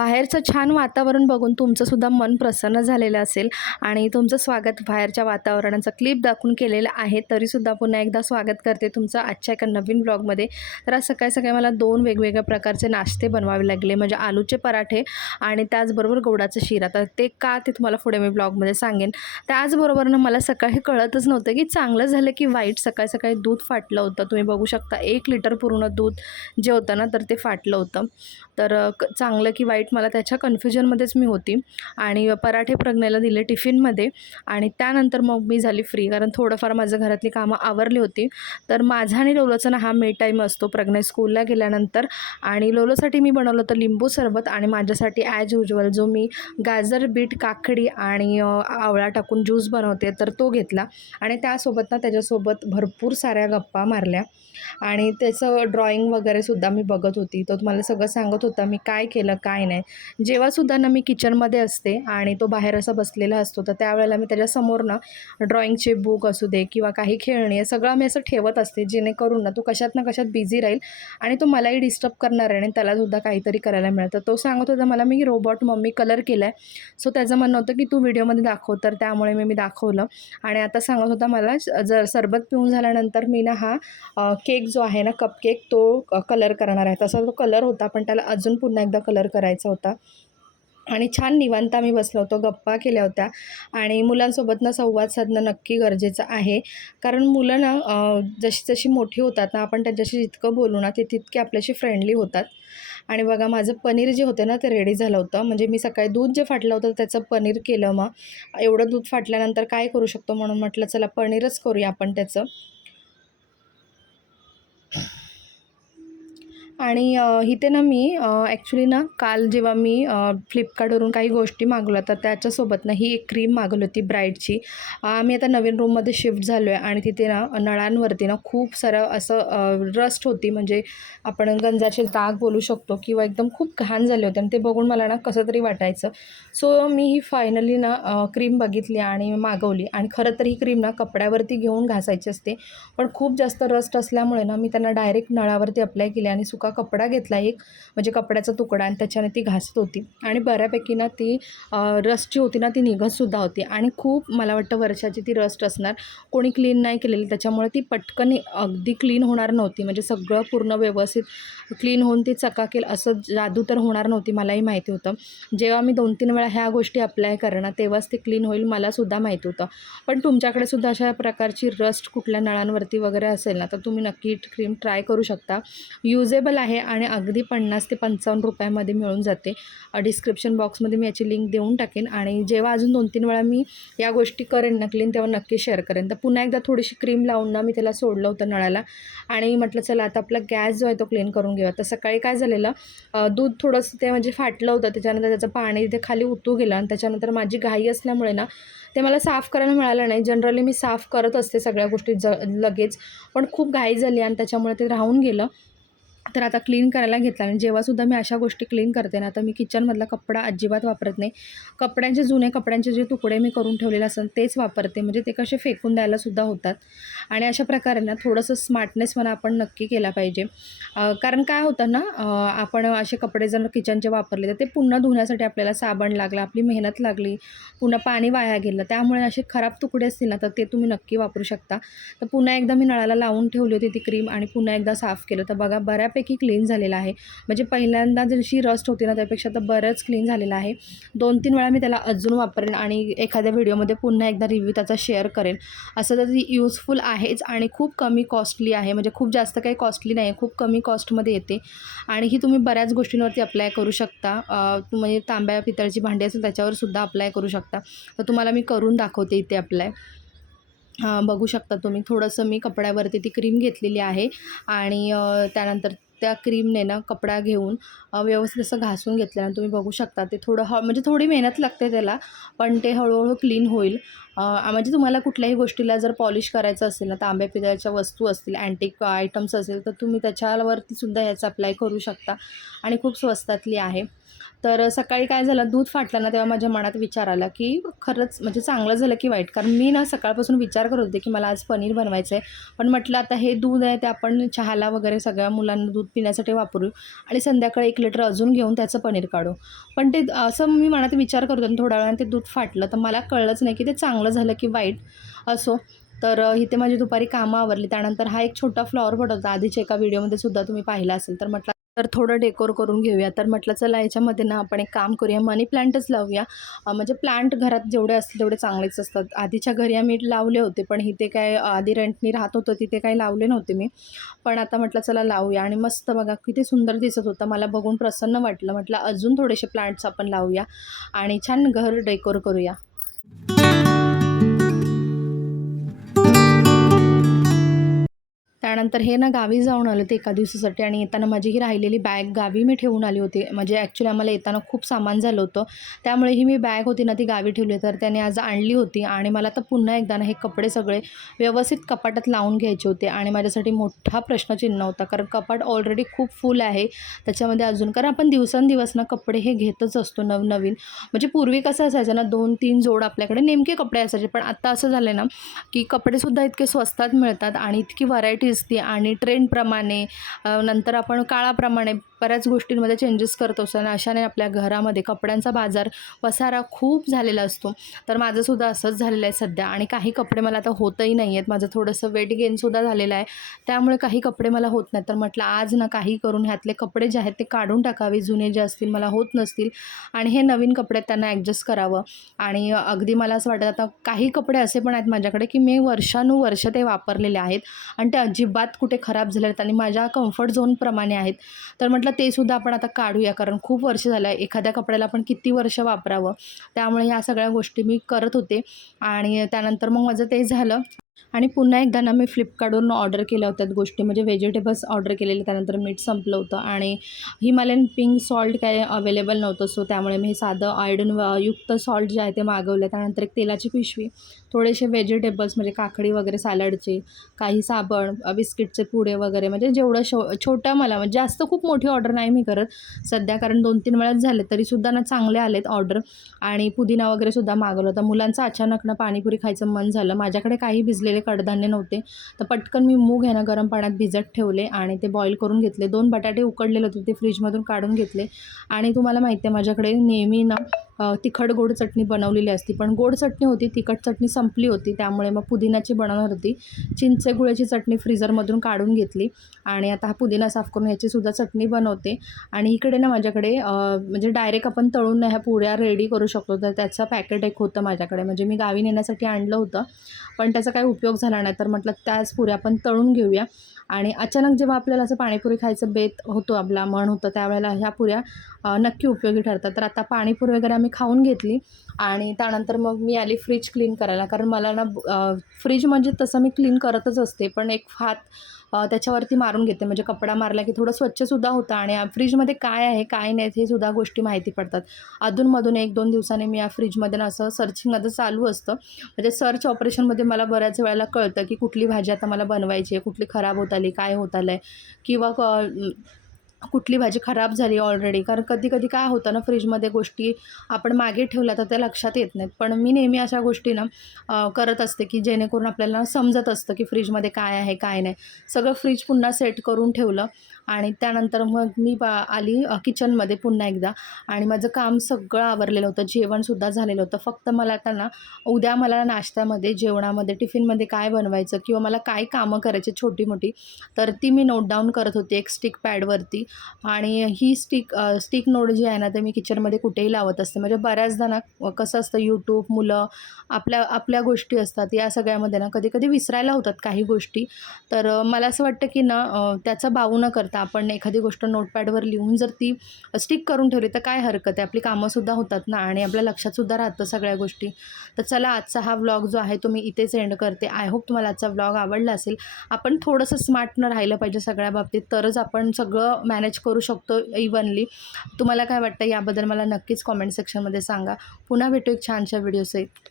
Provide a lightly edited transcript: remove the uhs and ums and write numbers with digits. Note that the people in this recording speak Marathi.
बाहेरचं छान वातावरण बघून तुमचंसुद्धा मन प्रसन्न झालेलं असेल आणि तुमचं स्वागत बाहेरच्या वातावरणाचा क्लिप दाखवून केलेलं आहे. तरीसुद्धा पुन्हा एकदा स्वागत करते तुमचं आजच्या एका नवीन ब्लॉगमध्ये. तर आज सकाळी सकाळी मला 2 वेगवेगळ्या प्रकारचे नाश्ते बनवावे लागले, म्हणजे आलूचे पराठे आणि त्याचबरोबर गवडाचा शिरा. तर ते का ते तुम्हाला पुढे मी ब्लॉगमध्ये सांगेन. त्याचबरोबरनं मला सकाळी कळतच नव्हतं की चांगलं झालं की वाईट. सकाळी सकाळी दूध फाटलं होतं. तुम्ही बघू शकता 1 लिटर पूर्ण दूध जे होतं ना, तर ते फाटलं होतं. तर चांगलं की वाईट मला त्याच्या कन्फ्युजनमध्येच मी होती. आणि पराठे प्रज्ञेला दिले टिफिनमध्ये आणि त्यानंतर मग मी झाली फ्री, कारण थोडंफार माझं घरातली कामं आवरली होती. तर माझा आणि लोलोचा ना हा मे टाईम असतो प्रज्ञा स्कूलला गेल्यानंतर. आणि लोलोसाठी मी बनवलं होतं लिंबू सरबत आणि माझ्यासाठी ॲज युज्युअल जो मी गाजर, बीट, काकडी आणि आवळा टाकून ज्यूस बनवते तर तो घेतला. आणि त्यासोबत ना त्याच्यासोबत भरपूर साऱ्या गप्पा मारल्या आणि त्याचं ड्रॉइंग वगैरेसुद्धा मी बघत होती. तो तुम्हाला सगळं सांगत होता मी काय केलं काय नाही. जेव्हासुद्धा ना मी किचनमध्ये असते आणि तो बाहेर असा बसलेला असतो, तर त्यावेळेला मी त्याच्यासमोर ना ड्रॉइंगचे बुक असू दे किंवा काही खेळणी आहे सगळं मी असं ठेवत असते, जेणेकरून ना तो कशात ना कशात बिझी राहील आणि तो मलाही डिस्टर्ब करणार आहे आणि त्यालासुद्धा काहीतरी करायला मिळतं. तो सांगत होता मला मी रोबोट मम्मी कलर केला आहे. सो त्याचं म्हणणं होतं की तू व्हिडिओमध्ये दाखव, तर त्यामुळे मी दाखवलं. आणि आता सांगत होता मला जर सरबत पिऊन झाल्यानंतर मी ना हा केक जो आहे ना कपकेक तो कलर करणार आहे. तसा तो कलर होता पण त्याला अजून पुन्हा एकदा कलर करायचा होता. आणि छान निवांत आम्ही बसलो होतो, गप्पा केल्या होत्या. आणि मुलांसोबत ना संवाद साधणं नक्की गरजेचं आहे, कारण मुलं ना जशी जशी मोठी होतात ना आपण त्यांच्याशी जितकं बोलू ना ते तितके आपल्याशी फ्रेंडली होतात. आणि बघा माझं पनीर जे होते ना ते रेडी झालं होतं, म्हणजे मी सकाळी दूध जे फाटलं होतं त्याचं पनीर केलं. मग एवढं दूध फाटल्यानंतर काय करू शकतो म्हणून म्हटलं चला पनीरच करूया आपण त्याचं. आणि इथे ना मी ॲक्च्युली ना काल जेव्हा मी फ्लिपकार्टवरून काही गोष्टी मागवल्या तर त्याच्यासोबत ना ही एक क्रीम मागवली होती ब्राईटची. आम्ही आता नवीन रूममध्ये शिफ्ट झालो आहे आणि तिथे ना नळांवरती ना खूप सारं असं रस्ट होती, म्हणजे आपण गंजाचे डाग बोलू शकतो किंवा एकदम खूप घाण झाले होते आणि ते बघून मला ना कसं तरी वाटायचं. सो मी ही फायनली ना क्रीम बघितली आणि मागवली. आणि खरं तर ही क्रीम ना कपड्यावरती घेऊन घासायची असते, पण खूप जास्त रस्ट असल्यामुळे ना मी त्यांना डायरेक्ट नळावरती अप्लाय केली आणि सुका कपडा घेतला एक, म्हणजे कपड्याचा तुकडा, आणि त्याच्याने ती घासत होती. आणि बऱ्यापैकी ना ती रस्ट जी होती ना ती निघतसुद्धा होती. आणि खूप मला वाटतं वर्षाची ती रस्ट असणार, कोणी क्लीन नाही केलेली, त्याच्यामुळे ती पटकन अगदी क्लीन होणार नव्हती. म्हणजे सगळं पूर्ण व्यवस्थित क्लीन होऊन ती चकाकेल असं जादू तर होणार नव्हती, मलाही माहिती होतं. जेव्हा मी 2-3 वेळा ह्या गोष्टी अप्लाय करणार तेव्हाच ते क्लीन होईल मलासुद्धा माहिती होतं. पण तुमच्याकडे सुद्धा अशा प्रकारची रस्ट कुठल्या नळांवरती वगैरे असेल ना तर तुम्ही नक्की क्रीम ट्राय करू शकता. युजेबल आहे आणि अगदी 50 ते 55 रुपयामध्ये मिळून जाते. डिस्क्रिप्शन बॉक्समध्ये मी याची लिंक देऊन टाकेन. आणि जेव्हा अजून 2-3 वेळा मी या गोष्टी करेन ना क्लीन, तेव्हा नक्की शेअर करेन. तर पुन्हा एकदा थोडीशी क्रीम लावून ना मी त्याला सोडलं होतं नळाला आणि म्हटलं चला आता आपला गॅस जो आहे तो क्लीन करून घेऊया. तर सकाळी काय झालेलं, दूध थोडंसं ते म्हणजे फाटलं होतं, त्याच्यानंतर त्याचं पाणी तिथे खाली उतू गेलं आणि त्याच्यानंतर माझी घाई असल्यामुळे ना ते मला साफ करायला मिळालं नाही. जनरली मी साफ करत असते सगळ्या गोष्टी लगेच, पण खूप घाई झाली आणि त्याच्यामुळे ते राहून गेलं. तर आता क्लीन करायला घेतला. आणि जेव्हासुद्धा मी अशा गोष्टी क्लीन करते ना तर मी किचनमधला कपडा अजिबात वापरत नाही. कपड्यांचे जुने कपड्यांचे जे तुकडे मी करून ठेवलेले असतात तेच वापरते, म्हणजे ते कसे फेकून द्यायलासुद्धा होतात. आणि अशा प्रकारे ना थोडंसं स्मार्टनेस म्हणा आपण नक्की केला पाहिजे. कारण काय होतं ना, आपण असे कपडे जर किचनचे वापरले तर ते पुन्हा धुण्यासाठी आपल्याला साबण लागला, आपली मेहनत लागली, पुन्हा पाणी वाया गेलं. त्यामुळे असे खराब तुकडे असतील ना तर ते तुम्ही नक्की वापरू शकता. तर पुन्हा एकदा मी नळाला लावून ठेवली होती ती क्रीम आणि पुन्हा एकदा साफ केलं. तर बघा बऱ्यापैकी क्लीन झालेलं आहे, म्हणजे पहिल्यांदा जशी रस्ट होती ना त्यापेक्षा तर बरंच क्लीन झालेलं आहे. 2-3 वेळा मी त्याला अजून वापरेन आणि एखाद्या व्हिडिओमध्ये पुन्हा एकदा रिव्ह्यू त्याचा शेअर करेन. असं तर ती यूजफुल आहेच आणि खूप कमी कॉस्टली आहे, म्हणजे खूप जास्त काही कॉस्टली नाही आहे, खूप कमी कॉस्टमध्ये येते. आणि ही तुम्ही बऱ्याच गोष्टींवरती अप्लाय करू शकता. म्हणजे तांब्या पितळची भांडी असेल त्याच्यावरसुद्धा अप्लाय करू शकता. तर तुम्हाला मी करून दाखवते इथे अप्लाय. बघू शकता तुम्ही, थोडंसं मी कपड्यावरती ती क्रीम घेतलेली आहे आणि त्यानंतर त्या क्रीमने ना कपडा घेऊन व्यवस्थित असं घासून घेतलं आणि तुम्ही बघू शकता ते थोडं म्हणजे थोडी मेहनत लागते त्याला, पण ते हळूहळू क्लीन होईल. म्हणजे तुम्हाला कुठल्याही गोष्टीला जर पॉलिश करायचं असेल ना, तांब्या पितळाच्या वस्तू असतील, अँटिक आयटम्स असेल, तर तुम्ही त्याच्यावरती सुद्धा ह्याचं अप्लाय करू शकता आणि खूप स्वस्तातली आहे. तर सकाळी काय झालं, दूध फाटलं ना, तेव्हा माझ्या मनात विचार आला, की खरंच म्हणजे चांगलं झालं की वाईट? कारण मी ना सकाळपासून विचार करत होते, की मला आज पनीर बनवायचं आहे. पण म्हटलं आता हे दूध आहे ते आपण चहाला वगैरे सगळ्या मुलांना दूध पिण्यासाठी वापरू आणि संध्याकाळी 1 लिटर अजून घेऊन त्याचं पनीर काढू. पण ते असं मी मनात विचार करत होते आणि थोड्या वेळाने ते दूध फाटलं. तर मला कळलंच नाही, की ते चांगलं झालं की वाईट? असो. तर इथे माझी दुपारी कामं आवरली. त्यानंतर हा एक छोटा फ्लॉवर पॉट होता. आधीच्या एका व्हिडिओमध्ये सुद्धा तुम्ही पाहिला असेल. तर म्हटलं तर थोडं डेकोर करून घेऊया. तर म्हटलं चला याच्यामध्ये ना आपण एक काम करूया, मनी प्लांटच लावूया. म्हणजे प्लांट घरात जेवढे असतील तेवढे चांगलेच असतात. आधीच्या घरी आम्ही लावले होते, पण इथे काय आधी रेंटनी राहत होतो तिथे काही लावले नव्हते मी. पण आता म्हटलं चला लावूया आणि मस्त बघा किती सुंदर दिसत होतं. मला बघून प्रसन्न वाटलं. म्हटलं अजून थोडेसे प्लांट्स आपण लावूया आणि छान घर डेकोर करूया. त्यानंतर हे ना गावी जाऊन आले होते एका दिवसासाठी आणि येताना माझी ही राहिलेली बॅग गावी मी ठेवून आली होती. म्हणजे ॲक्च्युली आम्हाला येताना खूप सामान झालं होतं. त्यामुळे ही मी बॅग होती ना ती गावी ठेवली. तर त्याने आज आणली होती आणि मला तर पुन्हा एकदा ना हे कपडे सगळे व्यवस्थित कपाटात लावून घ्यायचे होते आणि माझ्यासाठी मोठा प्रश्नचिन्ह होता. कारण कपाट ऑलरेडी खूप फुल आहे. त्याच्यामध्ये अजून कारण आपण दिवसेंदिवस ना कपडे हे घेतच असतो नवनवीन. म्हणजे पूर्वी कसं असायचं ना 2-3 जोड आपल्याकडे नेमके कपडे असायचे. पण आता असं झालं ना की कपडेसुद्धा इतके स्वस्तात मिळतात आणि इतकी व्हरायटी असते आणि ट्रेंडप्रमाणे नंतर आपण काळाप्रमाणे बऱ्याच गोष्टींमध्ये चेंजेस करत असतो आणि अशाने आपल्या घरामध्ये कपड्यांचा बाजार पसारा खूप झालेला असतो. तर माझंसुद्धा असंच झालेलं आहे सध्या आणि काही कपडे मला आता होतही नाही आहेत. माझं थोडंसं वेट गेनसुद्धा झालेलं आहे. त्यामुळे काही कपडे मला होत नाहीत. तर म्हटलं आज ना काही करून ह्यातले कपडे जे आहेत ते काढून टाकावे, जुने जे असतील मला होत नसतील आणि हे नवीन कपडे त्यांना ॲडजस्ट करावं. आणि अगदी मला असं वाटतं आता काही कपडे असे पण आहेत माझ्याकडे की मी वर्षानुवर्ष ते वापरलेले आहेत आणि ते अजिबात कुठे खराब झाले आहेत आणि माझ्या कम्फर्ट झोनप्रमाणे आहेत. तर म्हटलं ते सुद्धा आपण आता काढूया कारण खूप वर्ष झालं आहे. एखाद्या कपड्याला आपण किती वर्ष वापरावं. त्यामुळे ह्या सगळ्या गोष्टी मी करत होते आणि त्यानंतर मग माझं ते झालं. आणि पुन्हा एकदा ना मी फ्लिपकार्टवरून ऑर्डर केल्या होत्या गोष्टी म्हणजे व्हेजिटेबल्स ऑर्डर केलेले. त्यानंतर मीठ संपलं होतं आणि हिमालयन पिंक सॉल्ट काय अवेलेबल नव्हतं. सो त्यामुळे मी साधं आयोडीन युक्त सॉल्ट जे आहे ते मागवलं. त्यानंतर एक तेलाची पिशवी, थोडेसे व्हेजिटेबल्स म्हणजे काकडी वगैरे सॅलडचे, काही साबण, बिस्किटचे पुडे वगैरे म्हणजे जेवढं छोटं मला म्हणजे जास्त खूप मोठी ऑर्डर नाही मी करत सध्या कारण 2-3 वेळाच झाले तरीसुद्धा ना चांगले आलेत ऑर्डर. आणि पुदिना वगैरेसुद्धा मागवलं होतं. मुलांचं अचानक ना पाणीपुरी खायचं मन झालं. माझ्याकडे काही भिजलेले कडधान्य नव्हते. तर पटकन मी मूग आहे ना गरम पाण्यात भिजत ठेवले आणि ते बॉईल करून घेतले. 2 बटाटे उकडलेले होते ते फ्रीजमधून काढून घेतले. आणि तुम्हाला माहिती आहे माझ्याकडे नेहमी ना तिखट गोड चटणी बनवलेली असती. पण गोड चटणी होती, तिखट चटणी संपली होती. त्यामुळे मग पुदिन्याची बनवणार होती. चिंचे गुळाची चटणी फ्रीझरमधून काढून घेतली आणि आता हा पुदिना साफ करून याचीसुद्धा चटणी बनवते. आणि इकडे ना माझ्याकडे म्हणजे डायरेक्ट आपण तळून ह्या पुऱ्या रेडी करू शकतो. तर त्याचं पॅकेट एक होतं माझ्याकडे म्हणजे मी गावी नेण्यासाठी आणलं होतं. पण त्याचा काही उपयोग झाला नाही. तर म्हटलं त्याच पुऱ्या आपण तळून घेऊया. आणि अचानक जेव्हा आपल्याला असं पाणीपुरी खायचं बेत होतो आपला मन होतं त्यावेळेला ह्या पुऱ्या नक्की उपयोगी ठरतात. तर आता पाणीपुरी वगैरे आम्ही खाऊन घेतली आणि त्यानंतर मग मी आली फ्रीज क्लीन करायला. कारण मला ना फ्रीज म्हणजे तसं मी क्लीन करतच असते. पण एक हात त्याच्यावरती मारून घेते म्हणजे कपडा मारला की थोडं स्वच्छसुद्धा होतं आणि फ्रीजमध्ये काय आहे काय नाही हे सुद्धा गोष्टी माहिती पडतात. अधूनमधून 1-2 दिवसांनी मी या फ्रीजमध्ये ना असं सर्चिंग माझं चालू असतं. म्हणजे सर्च ऑपरेशनमध्ये मला बऱ्याच वेळेला कळतं की कुठली भाजी आता मला बनवायची आहे, कुठली खराब होत आली, काय होत आलं आहे किंवा कुठली भाजी खराब झाली ऑलरेडी. कारण कधी-कधी काय होतं ना फ्रीजमध्ये गोष्टी आपण मागे ठेवल्या तर त्या लक्षात येत नाहीत. पण मी नेहमी अशा गोष्टी ना करत असते की जेणेकरून आपल्याला समजत असतं की फ्रीजमध्ये काय आहे, काय नाही. सगळं फ्रीज पुन्हा सेट करून ठेवलं आणि त्यानंतर मग मी आली किचनमध्ये पुन्हा एकदा आणि माझं काम सगळं आवरलेलं होतं. जेवणसुद्धा झालेलं होतं. फक्त मला आता ना उद्या मला नाश्त्यामध्ये, जेवणामध्ये, टिफिनमध्ये काय बनवायचं किंवा मला काय कामं करायची छोटी-मोठी तर ती मी नोट डाऊन करत होते एक स्टिक पॅडवरती. आणि ही स्टिक नोट जी आहे ना ते मी किचनमध्ये कुठेही लावत असते. म्हणजे बऱ्याचदा ना कसं असतं यूट्यूब, मुलं, आपल्या गोष्टी असतात या सगळ्यामध्ये ना कधी-कधी विसरायला होतात काही गोष्टी. तर मला असं वाटतं की ना त्याचा बाऊ न करता आपण एखादी गोष्ट नोटपॅडवर लिहून जर ती स्टिक करून ठेवली तर काय हरकत आहे. आपली कामंसुद्धा होतात ना आणि आपल्या लक्षातसुद्धा राहतं सगळ्या गोष्टी. तर चला आजचा हा व्लॉग जो आहे तो मी इथेच एंड करते. आय होप तुम्हाला आजचा व्लॉग आवडला असेल. आपण थोडंसं स्मार्टनं राहिलं पाहिजे सगळ्या बाबतीत तरच आपण सगळं मॅनेज करू शकतो इव्हनली. तुम्हाला काय वाटतं याबद्दल मला नक्कीच कॉमेंट सेक्शनमध्ये सांगा. पुन्हा भेटू एक छानशा व्हिडिओसहित.